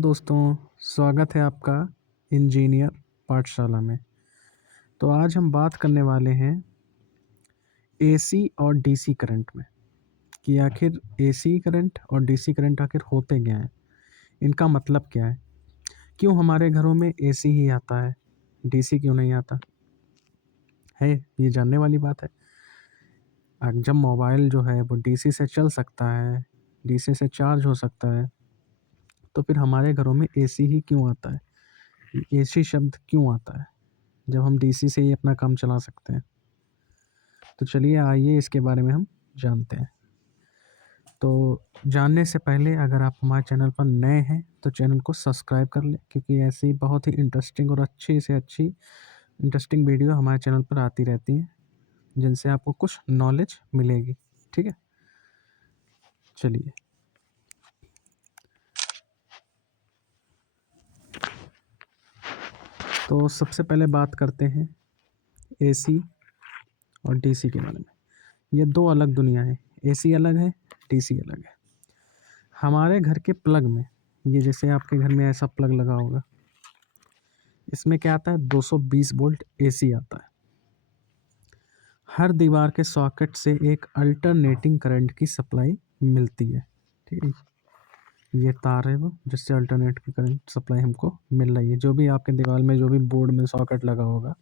दोस्तों, स्वागत है आपका इंजीनियर पाठशाला में। तो आज हम बात करने वाले हैं एसी और डीसी करंट में कि आखिर एसी करंट और डीसी करंट आखिर होते क्या हैं, इनका मतलब क्या है, क्यों हमारे घरों में एसी ही आता है, डीसी क्यों नहीं आता है। ये जानने वाली बात है। जब मोबाइल जो है वो डीसी से चल सकता है, डीसी से चार्ज हो सकता है, तो फिर हमारे घरों में एसी ही क्यों आता है, एसी शब्द क्यों आता है जब हम डीसी से ही अपना काम चला सकते हैं। तो चलिए आइए इसके बारे में हम जानते हैं। तो जानने से पहले अगर आप हमारे चैनल पर नए हैं तो चैनल को सब्सक्राइब कर लें, क्योंकि ऐसी बहुत ही इंटरेस्टिंग और अच्छी से अच्छी इंटरेस्टिंग वीडियो हमारे चैनल पर आती रहती हैं, जिनसे आपको कुछ नॉलेज मिलेगी। ठीक है, चलिए। तो सबसे पहले बात करते हैं एसी और डीसी के बारे में। ये दो अलग दुनिया है, एसी अलग है, डीसी अलग है। हमारे घर के प्लग में, ये जैसे आपके घर में ऐसा प्लग लगा होगा, इसमें क्या आता है, 220 वोल्ट एसी आता है। हर दीवार के सॉकेट से एक अल्टरनेटिंग करंट की सप्लाई मिलती है। ठीक है, ये तार है वो जिससे अल्टरनेट की करंट सप्लाई हमको मिल रही है, जो भी आपके दीवार में जो भी बोर्ड में सॉकेट लगा होगा।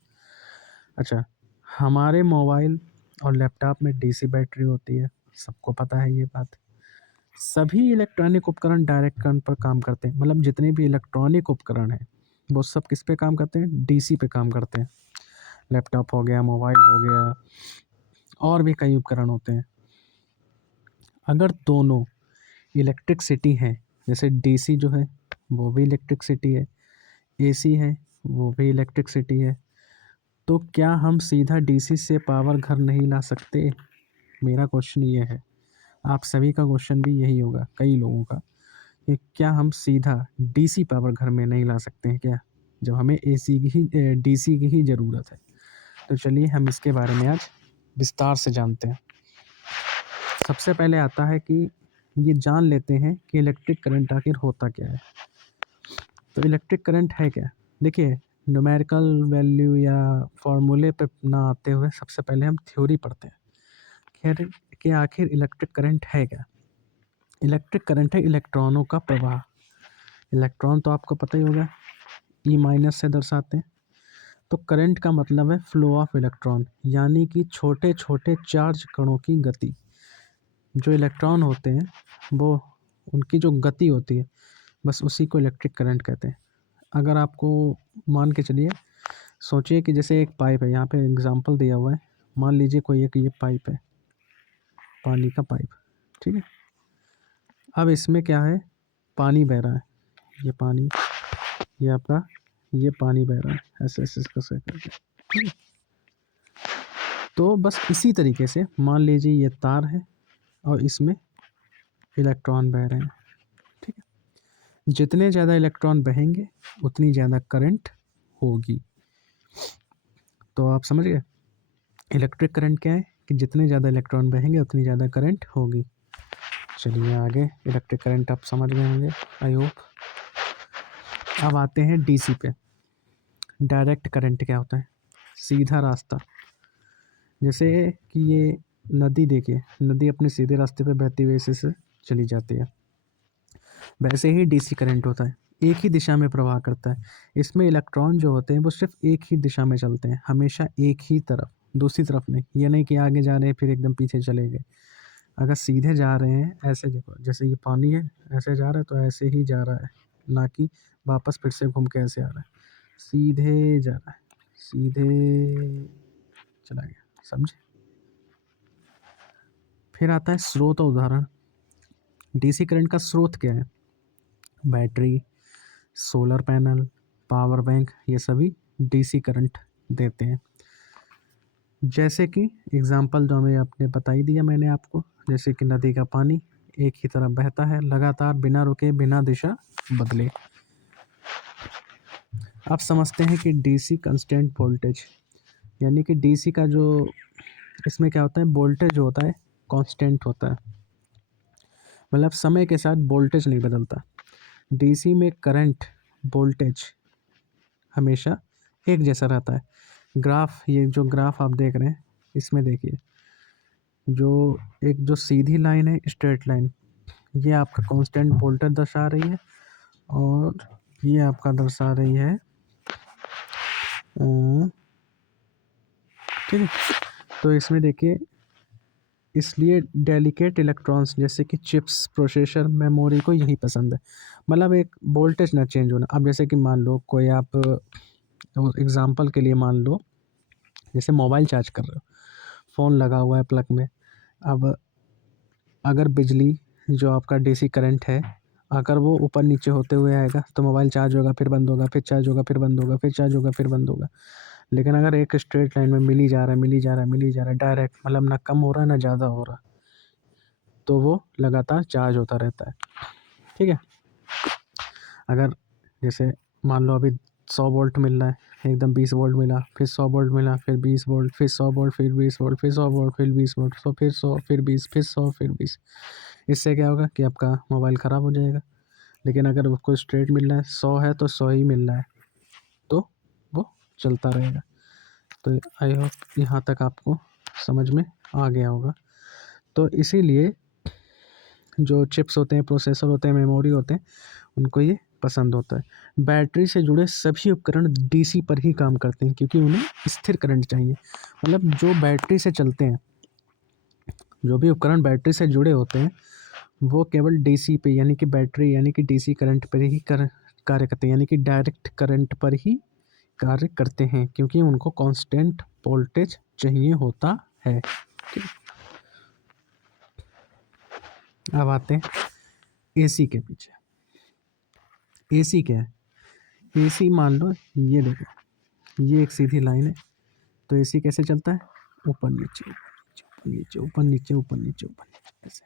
अच्छा, हमारे मोबाइल और लैपटॉप में डीसी बैटरी होती है, सबको पता है ये बात। सभी इलेक्ट्रॉनिक उपकरण डायरेक्ट करंट पर काम करते हैं, मतलब जितने भी इलेक्ट्रॉनिक उपकरण हैं वो सब किस पे काम करते हैं, डीसी पे काम करते हैं। लैपटॉप हो गया, मोबाइल हो गया, और भी कई उपकरण होते हैं। अगर दोनों इलेक्ट्रिसिटी है, जैसे डीसी जो है वो भी इलेक्ट्रिसिटी है, एसी है वो भी इलेक्ट्रिसिटी है, तो क्या हम सीधा डीसी से पावर घर नहीं ला सकते? मेरा क्वेश्चन ये है, आप सभी का क्वेश्चन भी यही होगा, कई लोगों का, कि क्या हम सीधा डीसी पावर घर में नहीं ला सकते हैं क्या, जब हमें एसी की ही डीसी की ही ज़रूरत है। तो चलिए हम इसके बारे में आज विस्तार से जानते हैं। सबसे पहले आता है कि ये जान लेते हैं कि इलेक्ट्रिक करंट आखिर होता क्या है। तो इलेक्ट्रिक करंट है क्या, देखिए, न्यूमेरिकल वैल्यू या फॉर्मूले पे ना आते हुए सबसे पहले हम थ्योरी पढ़ते हैं। खैर, कि आखिर इलेक्ट्रिक करंट है क्या। इलेक्ट्रिक करंट है इलेक्ट्रॉनों का प्रवाह। इलेक्ट्रॉन तो आपको पता ही होगा, ई माइनस से दर्शाते हैं। तो करंट का मतलब है फ्लो ऑफ इलेक्ट्रॉन, यानी कि छोटे छोटे चार्ज कणों की गति। जो इलेक्ट्रॉन होते हैं वो, उनकी जो गति होती है, बस उसी को इलेक्ट्रिक करंट कहते हैं। अगर आपको मान के चलिए, सोचिए कि जैसे एक पाइप है, यहाँ पे एग्जांपल दिया हुआ है, मान लीजिए कोई एक ये पाइप है, पानी का पाइप। ठीक है, अब इसमें क्या है, पानी बह रहा है, ये पानी, ये आपका, ये पानी बह रहा है ऐसे ऐसे ऐसे करके। ठीक है, तो बस इसी तरीके से मान लीजिए ये तार है और इसमें इलेक्ट्रॉन बह रहे हैं। ठीक है, जितने ज़्यादा इलेक्ट्रॉन बहेंगे उतनी ज़्यादा करंट होगी। तो आप समझ गए इलेक्ट्रिक करंट क्या है, कि जितने ज़्यादा इलेक्ट्रॉन बहेंगे उतनी ज़्यादा करंट होगी। चलिए आगे, इलेक्ट्रिक करंट आप समझ गए होंगे, आई होप। अब आते हैं डीसी पे। डायरेक्ट करंट क्या होता है, सीधा रास्ता। जैसे कि ये नदी, देखिए नदी अपने सीधे रास्ते पे बहती हुई इसी से चली जाती है, वैसे ही डीसी करंट होता है, एक ही दिशा में प्रवाह करता है। इसमें इलेक्ट्रॉन जो होते हैं वो सिर्फ एक ही दिशा में चलते हैं, हमेशा एक ही तरफ, दूसरी तरफ नहीं। ये नहीं कि आगे जा रहे हैं फिर एकदम पीछे चले गए। अगर सीधे जा रहे हैं, ऐसे देखो, जैसे ये पानी है, ऐसे जा रहा है तो ऐसे ही जा रहा है, ना कि वापस फिर से घूम के ऐसे आ रहा है, सीधे जा रहा है, सीधे चला गया, समझे। फिर आता है स्रोत और उदाहरण। डीसी करंट का स्रोत क्या है, battery, solar panel, power bank, ये सभी डीसी करंट देते हैं। जैसे कि एग्जांपल जो हमें आपने बता ही दिया मैंने आपको, जैसे कि नदी का पानी एक ही तरफ बहता है लगातार, बिना रुके, बिना दिशा बदले। आप समझते हैं कि डीसी कांस्टेंट वोल्टेज, यानी कि डीसी का जो, इसमें क्या होता है, वोल्टेज जो होता है कांस्टेंट होता है, मतलब समय के साथ वोल्टेज नहीं बदलता। डीसी में करंट वोल्टेज हमेशा एक जैसा रहता है। ग्राफ, ये जो ग्राफ आप देख रहे हैं इसमें देखिए, जो एक जो सीधी लाइन है स्ट्रेट लाइन, ये आपका कांस्टेंट वोल्टेज दर्शा रही है और ये आपका दर्शा रही है ठीक है। तो इसमें देखिए, इसलिए डेलिकेट इलेक्ट्रॉन्स जैसे कि चिप्स, प्रोसेसर, मेमोरी को यही पसंद है, मतलब एक वोल्टेज ना चेंज होना। अब जैसे कि मान लो कोई आप एग्जांपल के लिए मान लो जैसे मोबाइल चार्ज कर रहे हो, फ़ोन लगा हुआ है प्लग में। अब अगर बिजली जो आपका डीसी करंट है, अगर वो ऊपर नीचे होते हुए आएगा तो मोबाइल चार्ज होगा, फिर बंद होगा, फिर चार्ज होगा, फिर बंद होगा, फिर चार्ज होगा, फिर बंद होगा। लेकिन अगर एक स्ट्रेट लाइन में मिली जा रहा है, मिली जा रहा है, मिली जा रहा है डायरेक्ट, मतलब ना कम हो रहा है ना ज़्यादा हो रहा, तो वो लगातार चार्ज होता रहता है। ठीक है। अगर जैसे मान लो अभी 100 वोल्ट मिल रहा है, एकदम 20 वोल्ट मिला, फिर 100 वोल्ट मिला, फिर 20 वोल्ट, फिर 100 वोल्ट, फिर 20 वोल्ट, फिर 100 वोल्ट, फिर 20 वोल्ट, फिर 100, फिर 20, फिर 100, फिर 20। इससे क्या होगा कि आपका मोबाइल ख़राब हो जाएगा। लेकिन अगर उसको स्ट्रेट मिल रहा है, 100 है तो 100 ही मिल रहा है, तो वो चलता रहेगा। तो आई होप यहाँ तक आपको समझ में आ गया होगा। तो इसीलिए जो चिप्स होते हैं, प्रोसेसर होते हैं, मेमोरी होते हैं, उनको ये पसंद होता है। बैटरी से जुड़े सभी उपकरण डीसी पर ही काम करते हैं क्योंकि उन्हें स्थिर करंट चाहिए। मतलब जो बैटरी से चलते हैं, जो भी उपकरण बैटरी से जुड़े होते हैं, वो केवल डीसी पे यानी कि बैटरी यानी कि डीसी करंट पर ही कार्य करते हैं, यानी कि डायरेक्ट करंट पर ही कार्य करते हैं क्योंकि उनको कांस्टेंट वोल्टेज चाहिए होता है। ठीक है। अब आते हैं एसी के पीछे। एसी क्या है? एसी मान लो ये देखो, ये एक सीधी लाइन है, तो एसी कैसे चलता है? ऊपर नीचे, ऊपर नीचे, ऊपर नीचे, ऊपर नीचे, ऊपर नीचे, ऐसे।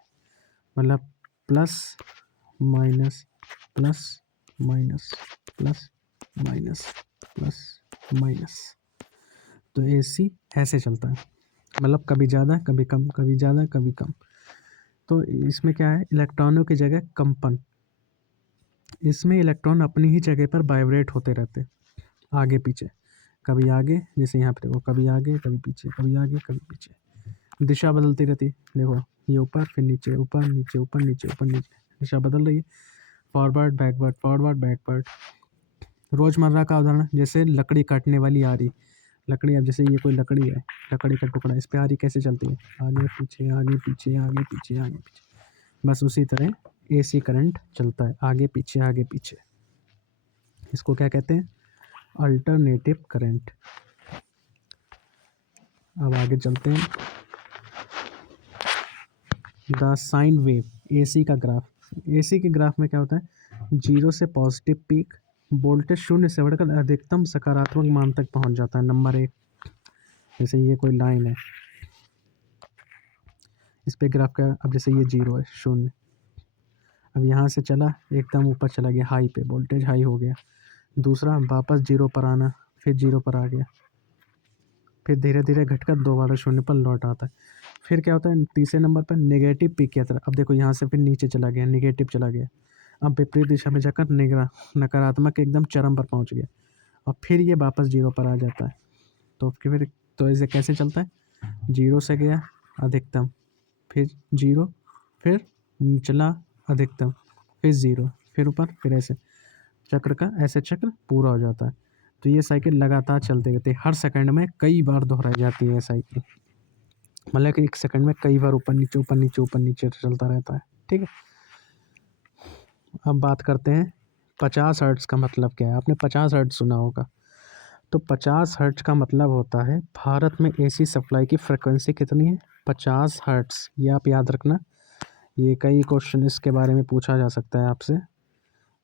मतलब plus minus, plus minus, plus minus, plus minus. तो एसी ऐसे चलता है, मतलब कभी ज़्यादा कभी कम, कभी ज़्यादा कभी कम। तो इसमें क्या है, इलेक्ट्रॉनों की जगह कंपन। इसमें इलेक्ट्रॉन अपनी ही जगह पर वाइब्रेट होते रहते, आगे पीछे, कभी आगे, जैसे यहाँ पे देखो, कभी आगे कभी पीछे, कभी आगे कभी पीछे। दिशा बदलती रहती, देखो ये ऊपर फिर नीचे, ऊपर नीचे, ऊपर नीचे, ऊपर नीचे, दिशा बदल रही है। Forward backward, forward backward. रोज़मर्रा का उदाहरण, जैसे लकड़ी काटने वाली आरी, लकड़ी, अब जैसे ये कोई लकड़ी है, लकड़ी का टुकड़ा, इस पे आरी कैसे चलती है? आगे पीछे, आगे पीछे, आगे पीछे, आगे पीछे। बस उसी तरह एसी करंट चलता है, आगे पीछे, आगे पीछे। इसको क्या कहते हैं? Alternative current. अब आगे चलते हैं। द साइन वेव, एसी का ग्राफ। एसी के ग्राफ में क्या होता है? 0 से पॉजिटिव पीक, वोल्टेज 0 से बढ़कर अधिकतम सकारात्मक मान तक पहुंच जाता है। नंबर 1, जैसे ये कोई लाइन है, इस पे ग्राफ का, अब जैसे ये 0 है, 0, अब यहाँ से चला एकदम ऊपर चला गया हाई पे, वोल्टेज हाई हो गया। दूसरा, वापस 0 पर आना, फिर 0 पर आ गया, फिर धीरे धीरे घटकर दोबारा 0 पर लौट आता है। फिर क्या होता है? तीसरे नंबर पर नेगेटिव पीक की तरह, अब देखो यहाँ से फिर नीचे चला गया, नेगेटिव चला गया, अब विपरीत दिशा में जाकर नकारात्मक एकदम चरम पर पहुँच गया, और फिर ये वापस 0 पर आ जाता है। तो फिर तो इसे कैसे चलता है? 0 से गया अधिकतम, फिर 0, फिर चला अधिकतम, फिर 0, फिर ऊपर, फिर ऐसे चक्र का ऐसे चक्र पूरा हो जाता है। तो ये साइकिल लगातार चलती रहती है, हर सेकंड में कई बार दोहराई जाती है साइकिल, मतलब कि एक सेकंड में कई बार ऊपर नीचे, ऊपर नीचे, ऊपर नीचे चलता रहता है। ठीक है। अब बात करते हैं 50 हर्ट्ज़ का मतलब क्या है। आपने 50 हर्ट्ज़ सुना होगा। तो 50 हर्ट्ज़ का मतलब होता है भारत में एसी सप्लाई की फ्रिक्वेंसी कितनी है? 50 हर्ट्ज़। ये आप याद रखना, ये कई क्वेश्चन इसके बारे में पूछा जा सकता है आपसे,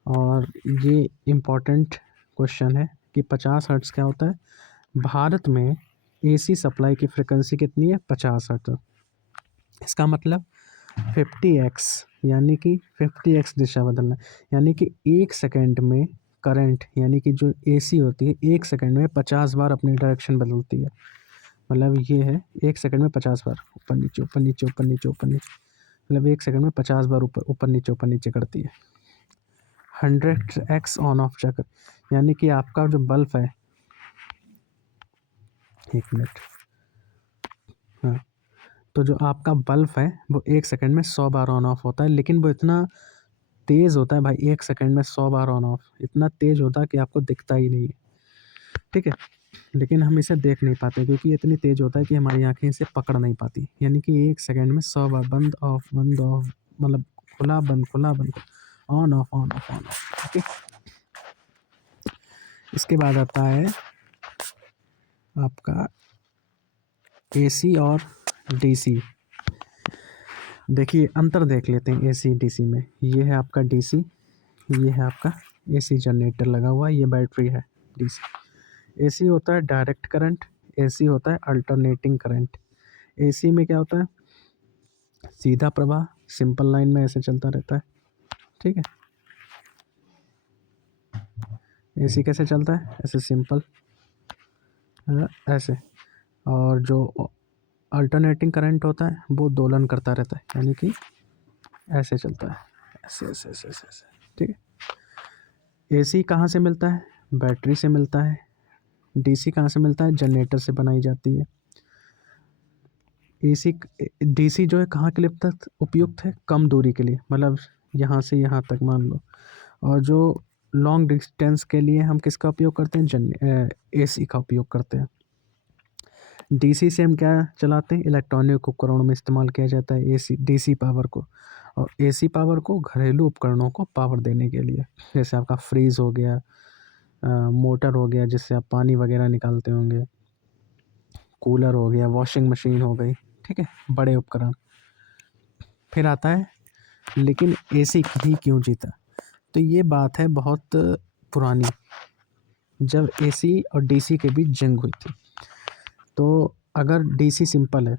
और ये इम्पॉर्टेंट क्वेश्चन है कि 50 हर्ट्ज़ क्या होता है। भारत में एसी सप्लाई की फ्रिक्वेंसी कितनी है? 50 हर्ट्ज़। इसका मतलब 50x, यानी कि 50x दिशा बदलना, यानी कि एक सेकंड में करंट, यानी कि जो एसी होती है, एक सेकंड में 50 बार अपनी डायरेक्शन बदलती है। मतलब ये है, एक सेकंड में 50 बार ऊपर नीचे, ऊपर नीचे, ऊपर नीचे, ऊपर नीचे, मतलब एक सेकंड में 50 बार ऊपर ऊपर नीचे, ऊपर नीचे करती है। 100x ऑन ऑफ चक्र, यानी कि आपका जो बल्ब है, एक मिनट, हाँ, तो जो आपका बल्ब है वो 1 सेकंड में 100 बार ऑन ऑफ होता है, लेकिन वो इतना तेज़ होता है भाई, 1 सेकंड में 100 बार ऑन ऑफ, इतना तेज़ होता है कि आपको दिखता ही नहीं है, ठीक है। लेकिन हम इसे देख नहीं पाते क्योंकि इतनी तेज़ होता है कि हमारी आंखें इसे पकड़ नहीं पाती, यानी कि 1 सेकंड में 100 बार बंद ऑफ, मतलब खुला बंद, on off, on off, on off, ठीक है। इसके बाद आता है आपका एसी और डीसी। देखिए अंतर देख लेते हैं एसी डीसी में। ये है आपका डीसी, ये है आपका एसी जनरेटर लगा हुआ, ये बैटरी है डीसी। एसी होता है डायरेक्ट करंट, एसी होता है अल्टरनेटिंग करंट। एसी में क्या होता है, सीधा प्रवाह, सिंपल लाइन में ऐसे चलता रहता है, ठीक है। एसी कैसे चलता है, ऐसे सिंपल, ऐसे। और जो अल्टरनेटिंग करंट होता है वो दोलन करता रहता है, यानी कि ऐसे चलता है, ऐसे ऐसे ऐसे ऐसे ऐसे, ठीक है। एसी कहाँ से मिलता है, बैटरी से मिलता है। डीसी कहाँ से मिलता है, जनरेटर से बनाई जाती है। एसी डीसी जो है कहाँ के लिए तक उपयुक्त है, कम दूरी के लिए, मतलब यहाँ से यहाँ तक मान लो। और जो लॉन्ग डिस्टेंस के लिए हम किसका उपयोग करते हैं, एसी का उपयोग करते हैं। डीसी से हम क्या चलाते हैं, इलेक्ट्रॉनिक उपकरणों में इस्तेमाल किया जाता है एसी डीसी पावर को। और एसी पावर को घरेलू उपकरणों को पावर देने के लिए, जैसे आपका फ्रीज हो गया, मोटर हो गया जिससे आप पानी वगैरह निकालते होंगे, कूलर हो गया, वॉशिंग मशीन हो गई, ठीक है, बड़े उपकरण। फिर आता है लेकिन एसी ही क्यों जीता, तो ये बात है बहुत पुरानी, जब एसी और डीसी के बीच जंग हुई थी। तो अगर डीसी सिंपल है,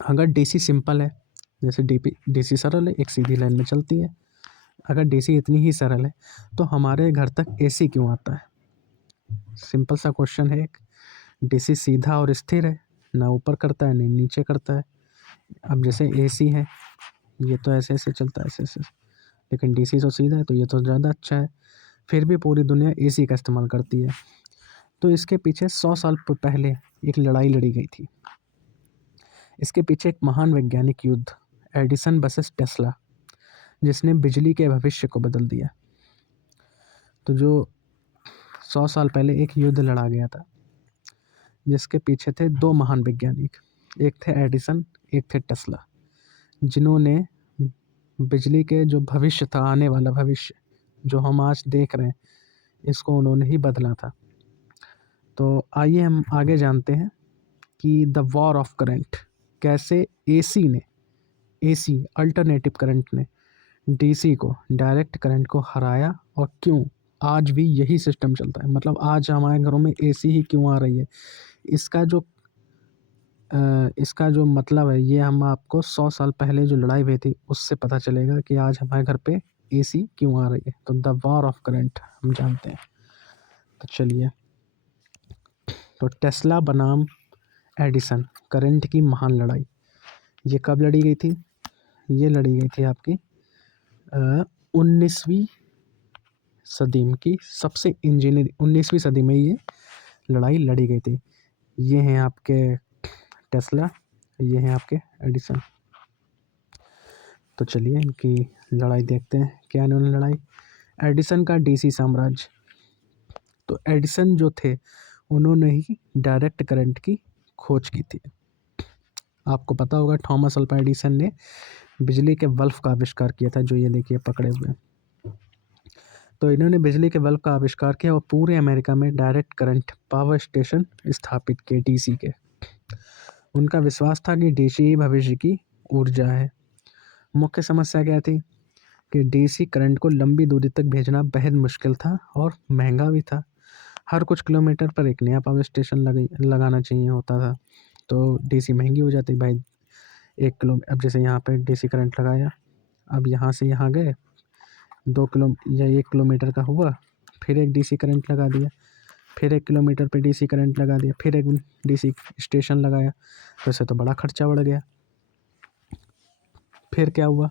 अगर डीसी सिंपल है, जैसे डीसी सरल है, एक सीधी लाइन में चलती है, अगर डीसी इतनी ही सरल है तो हमारे घर तक एसी क्यों आता है। सिंपल सा क्वेश्चन है एक। डीसी सीधा और स्थिर है, ना ऊपर करता है ना नीचे करता है। अब जैसे एसी है, ये तो ऐसे ऐसे चलता है, ऐसे ऐसे, लेकिन डीसी तो सीधा है, तो ये तो ज़्यादा अच्छा है। फिर भी पूरी दुनिया एसी का इस्तेमाल करती है। तो इसके पीछे 100 साल पहले एक लड़ाई लड़ी गई थी। इसके पीछे एक महान वैज्ञानिक युद्ध, एडिसन वर्सेस टेस्ला, जिसने बिजली के भविष्य को बदल दिया। तो जो 100 साल पहले एक युद्ध लड़ा गया था, जिसके पीछे थे दो महान वैज्ञानिक, एक थे एडिसन, एक थे टेस्ला, जिन्होंने बिजली के जो भविष्य था, आने वाला भविष्य जो हम आज देख रहे हैं, इसको उन्होंने ही बदला था। तो आइए हम आगे जानते हैं कि द वॉर ऑफ करंट, कैसे एसी अल्टरनेटिव करंट ने डीसी को, डायरेक्ट करंट को हराया, और क्यों आज भी यही सिस्टम चलता है। मतलब आज हमारे घरों में एसी ही क्यों आ रही है, इसका जो मतलब है, ये हम आपको 100 साल पहले जो लड़ाई हुई थी उससे पता चलेगा कि आज हमारे घर पे एसी क्यों आ रही है। तो द वॉर ऑफ करंट हम जानते हैं। तो चलिए, तो टेस्ला बनाम एडिसन, करंट की महान लड़ाई, ये कब लड़ी गई थी, ये लड़ी गई थी आपकी 19वीं सदी की, सबसे इंजीनियर 19वीं सदी में ये लड़ाई लड़ी गई थी। ये हैं आपके टेस्ला, ये हैं आपके एडिसन। तो चलिए इनकी लड़ाई देखते हैं, क्या इन्होंने लड़ाई। एडिसन का डीसी साम्राज्य। तो एडिसन जो थे, उन्होंने ही डायरेक्ट करंट की खोज की थी। आपको पता होगा थॉमस अल्वा एडिसन ने बिजली के बल्ब का आविष्कार किया था, जो ये देखिए पकड़े हुए हैं। तो इन्होंने बिजली के बल्ब का आविष्कार किया और पूरे अमेरिका में डायरेक्ट करंट पावर स्टेशन स्थापित किए डीसी के। उनका विश्वास था कि डीसी ही भविष्य की ऊर्जा है। मुख्य समस्या क्या थी कि डीसी करंट को लंबी दूरी तक भेजना बेहद मुश्किल था और महंगा भी था। हर कुछ किलोमीटर पर एक नया पावर स्टेशन लगाना चाहिए होता था, तो डीसी महंगी हो जाती भाई। अब जैसे यहाँ पे डीसी करंट लगाया, अब यहाँ से यहाँ गए 2 किलो या 1 किलोमीटर का हुआ, फिर एक डीसी करंट लगा दिया, फिर 1 किलोमीटर पे डीसी करंट लगा दिया, फिर एक डीसी स्टेशन लगाया, तो इससे तो बड़ा खर्चा बढ़ गया। फिर क्या हुआ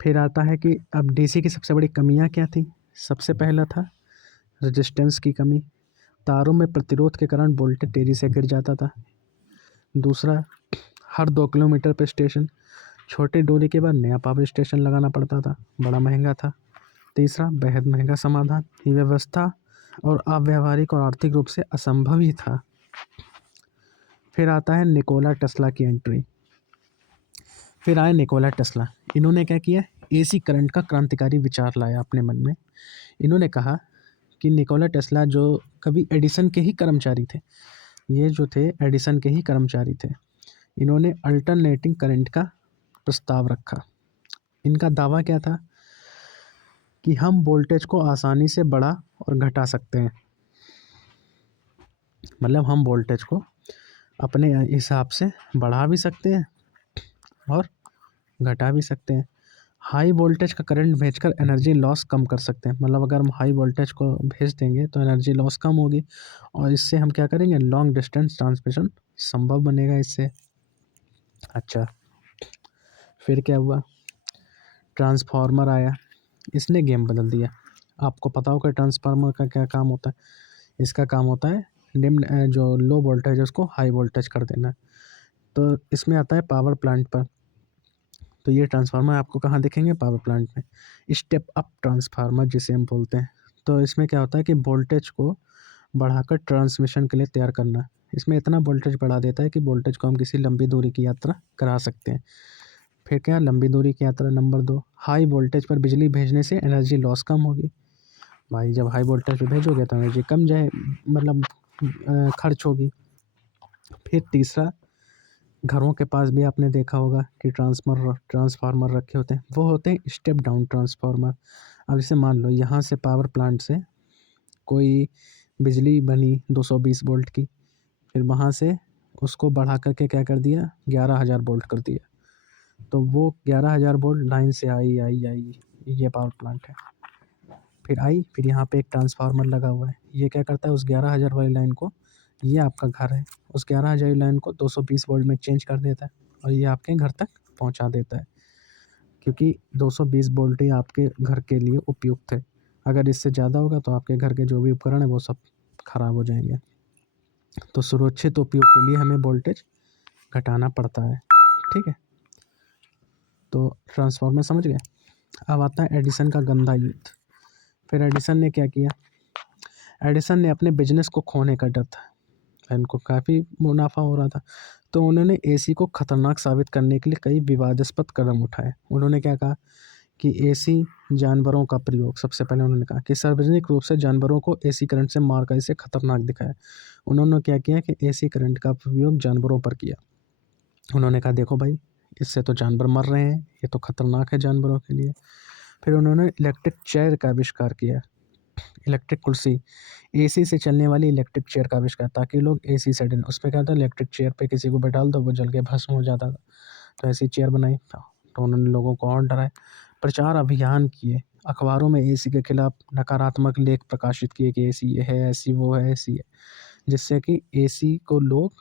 फिर आता है कि अब डीसी की सबसे बड़ी कमियां क्या थी। सबसे पहला था रेजिस्टेंस की कमी, तारों में प्रतिरोध के कारण वोल्टेज तेजी से गिर जाता था। दूसरा, हर 2 किलोमीटर पे स्टेशन, छोटी दूरी के बाद नया पावर स्टेशन लगाना पड़ता था, बड़ा महंगा था। तीसरा, बेहद महंगा समाधान, ये व्यवस्था और अव्यावहारिक और आर्थिक रूप से असंभव ही था। फिर आता है निकोला टेस्ला की एंट्री। फिर आए निकोला टेस्ला। इन्होंने क्या किया, एसी करंट का क्रांतिकारी विचार लाया अपने मन में। इन्होंने कहा कि निकोला टेस्ला जो कभी एडिसन के ही कर्मचारी थे, ये जो थे एडिसन के ही कर्मचारी थे, इन्होंने अल्टरनेटिंग करंट का प्रस्ताव रखा। इनका दावा क्या था कि हम वोल्टेज को आसानी से बढ़ा और घटा सकते हैं। मतलब हम वोल्टेज को अपने हिसाब से बढ़ा भी सकते हैं और घटा भी सकते हैं। हाई वोल्टेज का करंट भेजकर एनर्जी लॉस कम कर सकते हैं। मतलब अगर हम हाई वोल्टेज को भेज देंगे तो एनर्जी लॉस कम होगी और इससे हम क्या करेंगे, लॉन्ग डिस्टेंस ट्रांसमिशन संभव बनेगा इससे। अच्छा, फिर क्या हुआ, ट्रांसफार्मर आया, इसने गेम बदल दिया। आपको पता होगा ट्रांसफार्मर का क्या काम होता है। इसका काम होता है निम्न जो लो वोल्टेज है उसको हाई वोल्टेज कर देना। तो इसमें आता है पावर प्लांट पर। तो ये ट्रांसफार्मर आपको कहाँ दिखेंगे, पावर प्लांट में। स्टेप अप ट्रांसफार्मर जिसे हम बोलते हैं। तो इसमें क्या होता है कि वोल्टेज को बढ़ाकर ट्रांसमिशन के लिए तैयार करना। इसमें इतना वोल्टेज बढ़ा देता है कि वोल्टेज को हम किसी लंबी दूरी की यात्रा करा सकते हैं। फिर क्या, लंबी दूरी की यात्रा। नंबर 2, हाई वोल्टेज पर बिजली भेजने से एनर्जी लॉस कम होगी। भाई जब हाई वोल्टेज पे भेजोगे तो एनर्जी कम जाए, मतलब खर्च होगी। फिर तीसरा, घरों के पास भी आपने देखा होगा कि ट्रांसफार्मर रखे होते हैं, वो होते हैं स्टेप डाउन ट्रांसफार्मर। अब जैसे मान लो यहाँ से पावर प्लांट से कोई बिजली बनी 220 वोल्ट की, फिर वहाँ से उसको बढ़ा करके क्या कर दिया, 11,000 वोल्ट कर दिया। तो वो 11,000 वोल्ट लाइन से आई आई आई, ये पावर प्लांट है। फिर आई, फिर यहाँ पे एक ट्रांसफार्मर लगा हुआ है, ये क्या करता है, उस 11,000 वाली लाइन को, ये आपका घर है, उस 11,000 लाइन को 220 वोल्ट में चेंज कर देता है और ये आपके घर तक पहुँचा देता है। क्योंकि 220 वोल्ट ही आपके घर के लिए उपयुक्त है। अगर इससे ज़्यादा होगा तो आपके घर के जो भी उपकरण है वो सब खराब हो जाएंगे। तो सुरक्षित उपयोग के लिए हमें वोल्टेज घटाना पड़ता है। ठीक है, तो ट्रांसफार्मर समझ गए। अब आता है एडिसन का गंदा युद्ध। फिर एडिसन ने क्या किया, एडिसन ने अपने बिजनेस को खोने का डर था, इनको काफ़ी मुनाफा हो रहा था, तो उन्होंने एसी को खतरनाक साबित करने के लिए कई विवादास्पद कदम उठाए। उन्होंने क्या कहा कि एसी जानवरों का प्रयोग, सबसे पहले उन्होंने कहा कि सार्वजनिक रूप से जानवरों को एसी करंट से मारकर इसे खतरनाक दिखाया। उन्होंने क्या किया कि एसी करंट का प्रयोग जानवरों पर किया। उन्होंने कहा देखो भाई, इससे तो जानवर मर रहे हैं, ये तो खतरनाक है जानवरों के लिए। फिर उन्होंने इलेक्ट्रिक चेयर का आविष्कार किया, इलेक्ट्रिक कुर्सी, एसी से चलने वाली इलेक्ट्रिक चेयर का आविष्कार, ताकि लोग एसी से डरें। उसमें क्या था, इलेक्ट्रिक चेयर पे किसी को बैठा दो वो जल के भस्म हो जाता था, तो ऐसी चेयर बनाई। तो उन्होंने लोगों को और डराया, प्रचार अभियान किए, अखबारों में एसी के खिलाफ नकारात्मक लेख प्रकाशित किए कि एसी ये है, ऐसी वो है, ऐसी है, जिससे कि एसी को लोग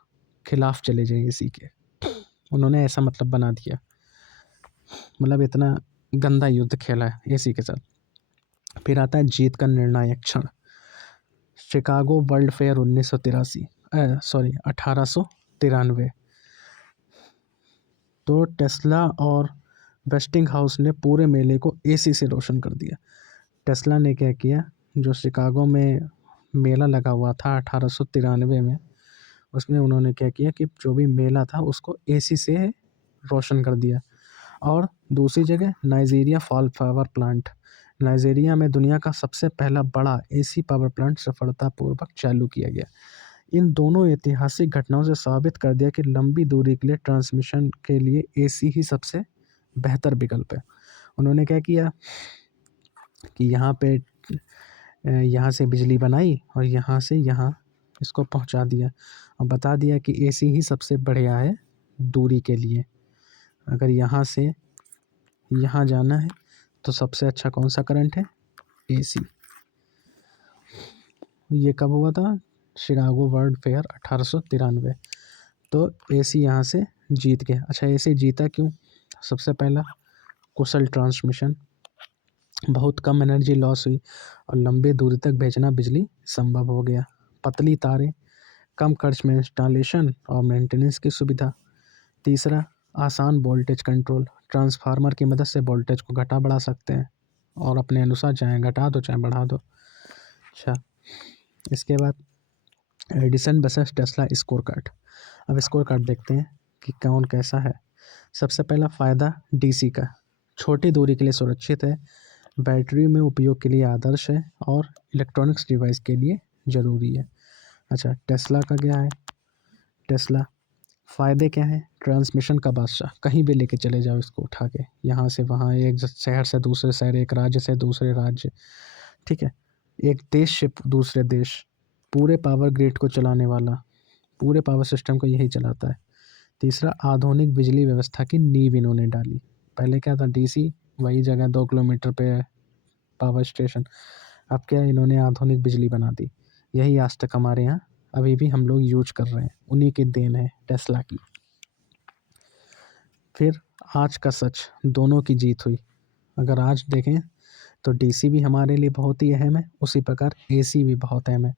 खिलाफ चले जाएं एसी के। उन्होंने ऐसा मतलब बना दिया, मतलब इतना गंदा युद्ध खेला है एसी के साथ। फिर आता है जीत का निर्णायक क्षण, शिकागो वर्ल्ड फेयर 1893। तो टेस्ला और वेस्टिंग हाउस ने पूरे मेले को एसी से रोशन कर दिया। टेस्ला ने क्या किया, जो शिकागो में मेला लगा हुआ था 1893 में, उसमें उन्होंने क्या किया कि जो भी मेला था उसको एसी से रोशन कर दिया। और दूसरी जगह Nigeria fall power plant, Nigeria में दुनिया का सबसे पहला बड़ा एसी पावर प्लांट सफलतापूर्वक चालू किया गया। इन दोनों ऐतिहासिक घटनाओं से साबित कर दिया कि लंबी दूरी के लिए ट्रांसमिशन के लिए एसी ही सबसे बेहतर विकल्प है। उन्होंने क्या किया कि यहाँ पे यहाँ से बिजली बनाई और यहाँ से यहाँ इसको पहुँचा दिया और बता दिया कि एसी ही सबसे बढ़िया है दूरी के लिए। अगर यहाँ से यहाँ जाना है तो सबसे अच्छा कौन सा करंट है, एसी। ये कब हुआ था, शिकागो वर्ल्ड फेयर 1893। तो एसी यहाँ से जीत गया। अच्छा, एसी जीता क्यों, सबसे पहला कुशल ट्रांसमिशन, बहुत कम एनर्जी लॉस हुई और लंबी दूरी तक भेजना बिजली संभव हो गया। पतली तारें, कम खर्च में इंस्टॉलेशन और मेंटेनेंस की सुविधा। तीसरा, आसान वोल्टेज कंट्रोल, ट्रांसफार्मर की मदद से वोल्टेज को घटा बढ़ा सकते हैं और अपने अनुसार चाहे घटा दो चाहे बढ़ा दो। अच्छा, इसके बाद Edison versus Tesla score card. अब स्कोर कार्ड देखते हैं कि कौन कैसा है। सबसे पहला फ़ायदा डीसी का, छोटी दूरी के लिए सुरक्षित है, बैटरी में उपयोग के लिए आदर्श है और इलेक्ट्रॉनिक्स डिवाइस के लिए ज़रूरी है। अच्छा, टेस्ला का क्या है? टेस्ला फ़ायदे क्या हैं? ट्रांसमिशन का बादशाह, कहीं भी लेके चले जाओ इसको उठा के, यहाँ से वहाँ, एक शहर से दूसरे शहर, एक राज्य से दूसरे राज्य, ठीक है, एक देश से दूसरे देश, पूरे पावर ग्रिड को चलाने वाला, पूरे पावर सिस्टम को यही चलाता है। तीसरा, आधुनिक बिजली व्यवस्था की नींव इन्होंने डाली। पहले क्या था? डीसी, वही जगह 2 किलोमीटर पे पावर स्टेशन। अब क्या, इन्होंने आधुनिक बिजली बना दी। यही आज तक हमारे यहाँ अभी भी हम लोग यूज कर रहे हैं, उन्हीं की देन है टेस्ला की। फिर आज का सच, दोनों की जीत हुई। अगर आज देखें तो डीसी भी हमारे लिए बहुत ही अहम है, उसी प्रकार एसी भी बहुत अहम है।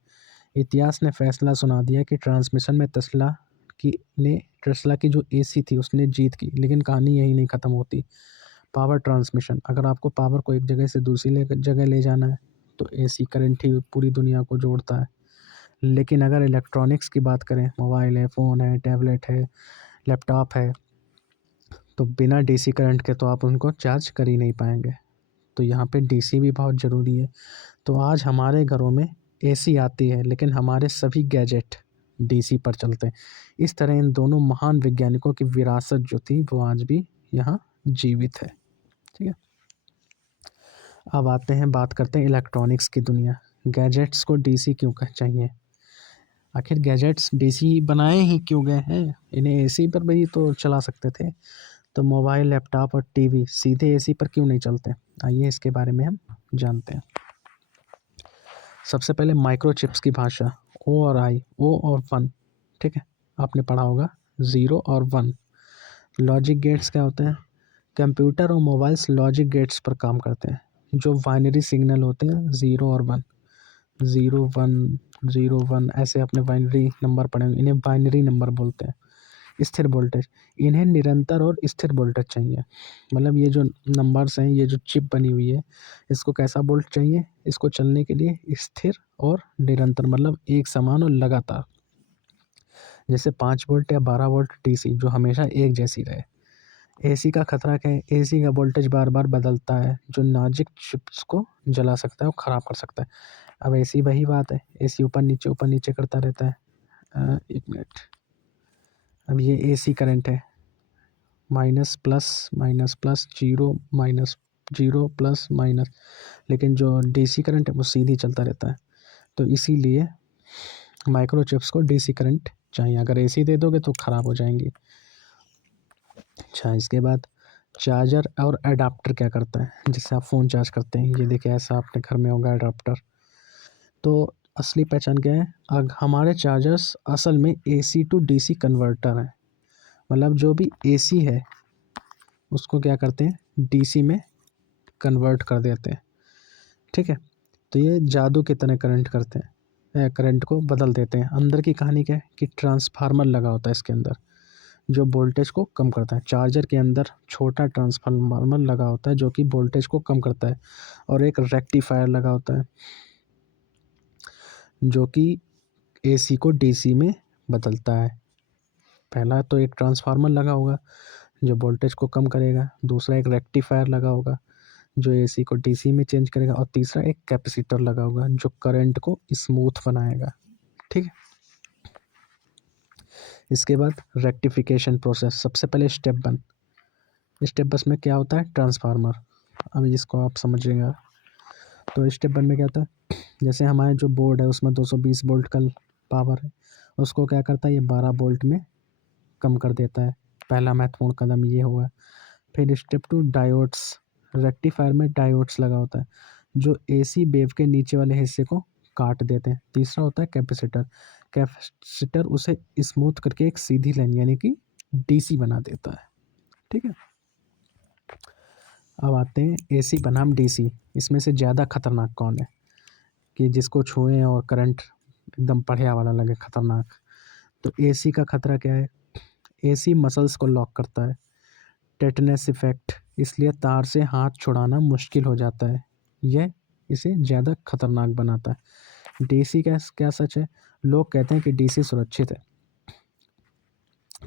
इतिहास ने फैसला सुना दिया कि ट्रांसमिशन में टेस्ला की जो एसी थी उसने जीत की, लेकिन कहानी यही नहीं ख़त्म होती। पावर ट्रांसमिशन, अगर आपको पावर को एक जगह से दूसरी जगह ले जाना है तो एसी करंट ही पूरी दुनिया को जोड़ता है। लेकिन अगर इलेक्ट्रॉनिक्स की बात करें, मोबाइल है, फ़ोन है, टैबलेट है, लैपटॉप है, तो बिना डीसी करंट के तो आप उनको चार्ज कर ही नहीं पाएंगे। तो यहाँ पे डीसी भी बहुत ज़रूरी है। तो आज हमारे घरों में एसी आती है, लेकिन हमारे सभी गैजेट डीसी पर चलते हैं। इस तरह इन दोनों महान वैज्ञानिकों की विरासत जो थी वो आज भी यहाँ जीवित है। ठीक है, अब आते हैं, बात करते हैं इलेक्ट्रॉनिक्स की दुनिया। गैजेट्स को डीसी क्यों चाहिए? आखिर गैजेट्स डीसी बनाए ही क्यों गए हैं? इन्हें एसी पर भी तो चला सकते थे। तो मोबाइल, लैपटॉप और टीवी सीधे एसी पर क्यों नहीं चलते? आइए इसके बारे में हम जानते हैं। सबसे पहले माइक्रोचिप्स की भाषा, ओ और आई, ओ और वन, ठीक है, आपने पढ़ा होगा 0 और 1। लॉजिक गेट्स क्या होते हैं? कंप्यूटर और मोबाइल्स लॉजिक गेट्स पर काम करते हैं, जो बाइनरी सिग्नल होते हैं 0 और 1, 0 1 0 1, ऐसे अपने बाइनरी नंबर पढ़े, इन्हें बाइनरी नंबर बोलते हैं। स्थिर वोल्टेज, इन्हें निरंतर और स्थिर वोल्टेज चाहिए। मतलब ये जो नंबर्स हैं, ये जो चिप बनी हुई है, इसको कैसा वोल्ट चाहिए? इसको चलने के लिए स्थिर और निरंतर, मतलब एक समान और लगातार। जैसे 5 वोल्ट या 12 वोल्ट डीसी, जो हमेशा एक जैसी रहे। एसी का खतरा क्या है? एसी का वोल्टेज बार बार बदलता है, जो नाजुक चिप्स को जला सकता है और ख़राब कर सकता है। अब एसी वही बात है, एसी ऊपर नीचे करता रहता है। एक मिनट, अब ये एसी करंट है, minus plus, zero minus, zero plus minus, लेकिन जो डीसी करंट है वो सीधी चलता रहता है। तो इसीलिए माइक्रोचिप्स को डीसी करंट चाहिए, अगर एसी दे दोगे तो ख़राब हो जाएंगी। अच्छा, इसके बाद चार्जर और अडाप्टर क्या करता है? जिससे आप फ़ोन चार्ज करते हैं, ये देखिए ऐसा आपके घर में होगा अडाप्टर। तो असली पहचान क्या है? हमारे चार्जर्स असल में एसी टू डीसी कन्वर्टर है। मतलब जो भी एसी है उसको क्या करते हैं? डीसी में कन्वर्ट कर देते हैं, ठीक है। तो ये जादू की तरह करंट करते हैं, करंट को बदल देते हैं। अंदर की कहानी क्या है कि ट्रांसफार्मर लगा होता है इसके अंदर, जो वोल्टेज को कम करता है। चार्जर के अंदर छोटा ट्रांसफार्मर लगा होता है जो कि वोल्टेज को कम करता है, और एक रेक्टिफायर लगा होता है जो कि एसी को डीसी में बदलता है। पहला तो एक ट्रांसफार्मर लगा होगा जो वोल्टेज को कम करेगा, दूसरा एक रेक्टिफायर लगा होगा जो एसी को डीसी में चेंज करेगा, और तीसरा एक कैपेसिटर लगा होगा जो करंट को स्मूथ बनाएगा, ठीक है। इसके बाद रेक्टिफिकेशन प्रोसेस, सबसे पहले स्टेप बस में क्या होता है? ट्रांसफार्मर। अब इसको आप समझिएगा। तो स्टेप 1 में क्या होता है? जैसे हमारे जो बोर्ड है उसमें 220 वोल्ट का पावर है, उसको क्या करता है? ये 12 वोल्ट में कम कर देता है। पहला महत्वपूर्ण कदम ये हुआ। फिर स्टेप 2, डायोड्स। रेक्टिफायर में डायोड्स लगा होता है जो एसी वेव के नीचे वाले हिस्से को काट देते हैं। तीसरा होता है कैपेसिटर उसे स्मूथ करके एक सीधी लाइन यानी कि डीसी बना देता है, ठीक है। अब आते हैं एसी बनाम डीसी, इसमें से ज़्यादा खतरनाक कौन है कि जिसको छुएं और करंट एकदम बढ़िया वाला लगे खतरनाक। तो एसी का खतरा क्या है? एसी मसल्स को लॉक करता है, टेटनस इफेक्ट, इसलिए तार से हाथ छुड़ाना मुश्किल हो जाता है। यह इसे ज़्यादा खतरनाक बनाता है। डीसी का क्या सच है? लोग कहते हैं कि डीसी सुरक्षित है।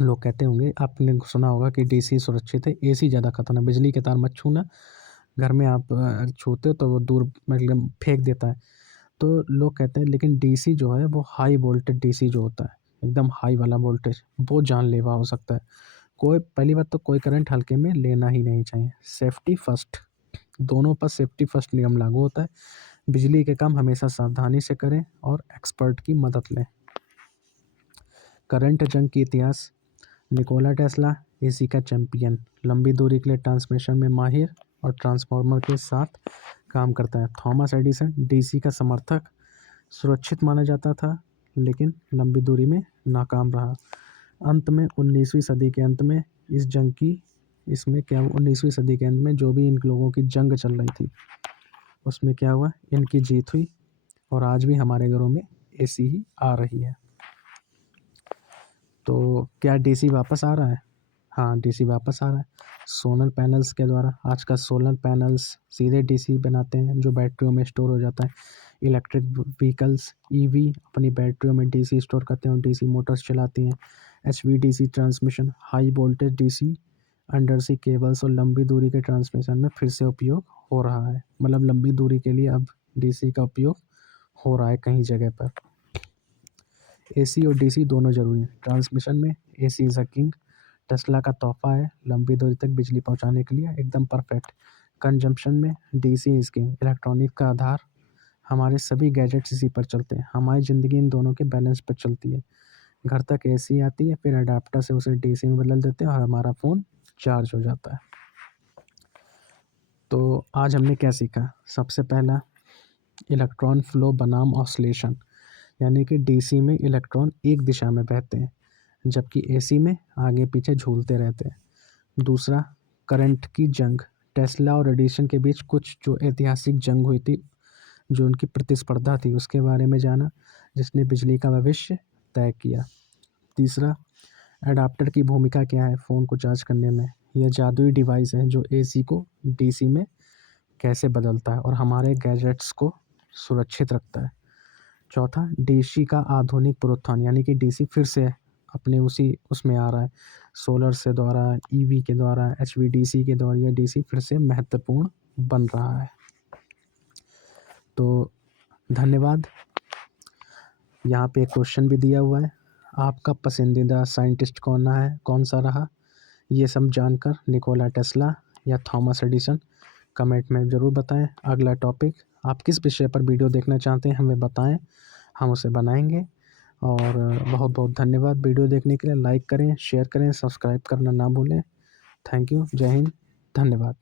लोग कहते होंगे, आपने सुना होगा कि डीसी सुरक्षित है, एसी ज़्यादा खतरनाक। बिजली के तार मत छूना, घर में आप छूते हो तो वो दूर मतलब फेंक देता है। तो लोग कहते हैं, लेकिन डीसी जो है वो हाई वोल्टेज डीसी जो होता है, एकदम हाई वाला वोल्टेज, वो जानलेवा हो सकता है। कोई पहली बात तो कोई करंट हल्के में लेना ही नहीं चाहिए। सेफ्टी फर्स्ट, दोनों पर सेफ्टी फर्स्ट नियम लागू होता है। बिजली के काम हमेशा सावधानी से करें और एक्सपर्ट की मदद लें। करंट जंग की इतिहास। निकोला टेस्ला एसी का चैंपियन, लंबी दूरी के लिए ट्रांसमिशन में माहिर और ट्रांसफार्मर के साथ काम करता है। थॉमस एडिसन डीसी का समर्थक, सुरक्षित माना जाता था लेकिन लंबी दूरी में नाकाम रहा। अंत में 19वीं सदी के अंत में इस जंग की इसमें क्या हुआ, 19वीं सदी के अंत में जो भी इन लोगों की जंग चल रही थी उसमें क्या हुआ, इनकी जीत हुई और आज भी हमारे घरों में एसी ही आ रही है। तो क्या डीसी वापस आ रहा है? हाँ, डीसी वापस आ रहा है सोलर पैनल्स के द्वारा। आजकल सोलर पैनल्स सीधे डीसी बनाते हैं जो बैटरियों में स्टोर हो जाता है। इलेक्ट्रिक व्हीकल्स ईवी अपनी बैटरियों में डीसी स्टोर करते हैं और डीसी मोटर्स चलाती हैं। HVDC transmission, high voltage DC undersea cables और लंबी दूरी के ट्रांसमिशन में फिर से उपयोग हो रहा है। मतलब लंबी दूरी के लिए अब डीसी का उपयोग हो रहा है कहीं जगह पर। एसी और डीसी दोनों ज़रूरी हैं। ट्रांसमिशन में AC is a king, Tesla का तोहफा है लंबी दूरी तक बिजली पहुंचाने के लिए एकदम परफेक्ट। कंजम्पशन में डीसी इज़ किंग, इलेक्ट्रॉनिक का आधार, हमारे सभी गैजेट्स इसी पर चलते हैं। हमारी ज़िंदगी इन दोनों के बैलेंस पर चलती है। घर तक एसी आती है, फिर अडाप्टर से उसे डीसी में बदल देते हैं और हमारा फ़ोन चार्ज हो जाता है। तो आज हमने क्या सीखा? सबसे पहला, इलेक्ट्रॉन फ्लो बनाम ऑसिलेशन, यानी कि डीसी में इलेक्ट्रॉन एक दिशा में बहते हैं जबकि एसी में आगे पीछे झूलते रहते हैं। दूसरा, करंट की जंग, टेस्ला और एडिसन के बीच कुछ जो ऐतिहासिक जंग हुई थी, जो उनकी प्रतिस्पर्धा थी उसके बारे में जाना, जिसने बिजली का भविष्य तय किया। तीसरा, एडाप्टर की भूमिका क्या है फ़ोन को चार्ज करने में। यह जादुई डिवाइस है जो एसी को डीसी में कैसे बदलता है और हमारे गैजेट्स को सुरक्षित रखता है। चौथा, डीसी का आधुनिक पुनरुत्थान, यानी कि डीसी फिर से अपने उसी उसमें आ रहा है, सोलर से द्वारा, ईवी के द्वारा, एचवीडीसी के द्वारा यह डीसी फिर से महत्वपूर्ण बन रहा है। तो धन्यवाद। यहाँ पे एक क्वेश्चन भी दिया हुआ है, आपका पसंदीदा साइंटिस्ट कौन सा रहा? ये सब जानकर निकोला टेस्ला या थॉमस एडिसन, कमेंट में ज़रूर बताएं। अगला टॉपिक, आप किस विषय पर वीडियो देखना चाहते हैं हमें बताएं, हम उसे बनाएंगे। और बहुत बहुत धन्यवाद वीडियो देखने के लिए। लाइक करें, शेयर करें, सब्सक्राइब करना ना भूलें। Thank you. जय हिंद। धन्यवाद।